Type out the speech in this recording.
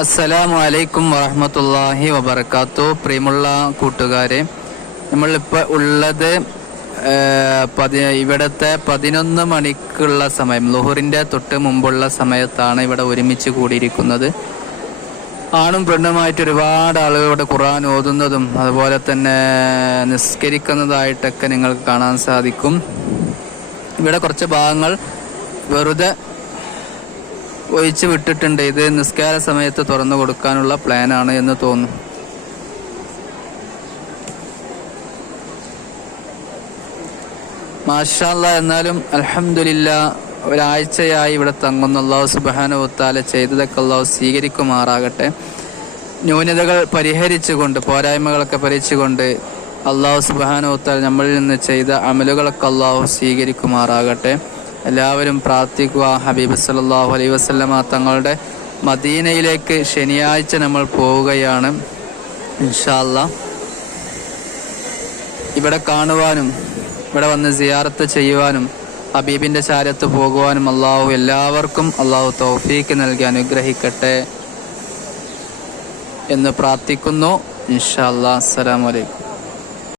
അസ്സലാമു അലൈക്കും വറഹമത്തല്ലാഹി വബർക്കാത്തു പ്രിയമുള്ള കൂട്ടുകാരെ നമ്മളിപ്പോൾ ഉള്ളത് പതി ഇവിടുത്തെ പതിനൊന്ന് മണിക്കുള്ള സമയം ലോഹറിന്റെ തൊട്ട് മുമ്പുള്ള സമയത്താണ് ഇവിടെ ഒരുമിച്ച് കൂടിയിരിക്കുന്നത്. ആണും പെണ്ണുമായിട്ട് ഒരുപാട് ആളുകൾ ഇവിടെ ഖുറാൻ ഓതുന്നതും അതുപോലെ തന്നെ നിസ്കരിക്കുന്നതായിട്ടൊക്കെ നിങ്ങൾക്ക് കാണാൻ സാധിക്കും. ഇവിടെ കുറച്ച് ഭാഗങ്ങൾ വെറുതെ ഒഴിച്ച് വിട്ടിട്ടുണ്ട്. ഇത് നിസ്കാര സമയത്ത് തുറന്നു കൊടുക്കാനുള്ള പ്ലാനാണ് എന്ന് തോന്നുന്നു. മാഷാല്ല എന്നാലും അലഹമില്ല ഒരാഴ്ചയായി ഇവിടെ തങ്ങുന്ന. അള്ളാഹു സുബാനുത്താല ചെയ്തതൊക്കെ അള്ളാഹു സ്വീകരിക്കുമാറാകട്ടെ. ന്യൂനതകൾ പരിഹരിച്ചുകൊണ്ട് പോരായ്മകളൊക്കെ പരിഹരിച്ചുകൊണ്ട് അള്ളാഹു സുബാനുത്താല നമ്മളിൽ നിന്ന് ചെയ്ത അമലുകളൊക്കെ അള്ളാഹു സ്വീകരിക്കുമാറാകട്ടെ. എല്ലാവരും പ്രാർത്ഥിക്കുക. ഹബീബ് സല്ലല്ലാഹു അലൈ വസ്ലമ തങ്ങളുടെ മദീനയിലേക്ക് ശനിയാഴ്ച നമ്മൾ പോവുകയാണ്. ഇൻഷാല്ല ഇവിടെ കാണുവാനും ഇവിടെ വന്ന് സിയാറത്ത് ചെയ്യുവാനും ഹബീബിന്റെ ചാരത്ത് പോകുവാനും അള്ളാഹു എല്ലാവർക്കും അള്ളാഹു തൗഫീക്ക് നൽകി അനുഗ്രഹിക്കട്ടെ എന്ന് പ്രാർത്ഥിക്കുന്നു. ഇൻഷാ അസ്സലാമലൈക്കും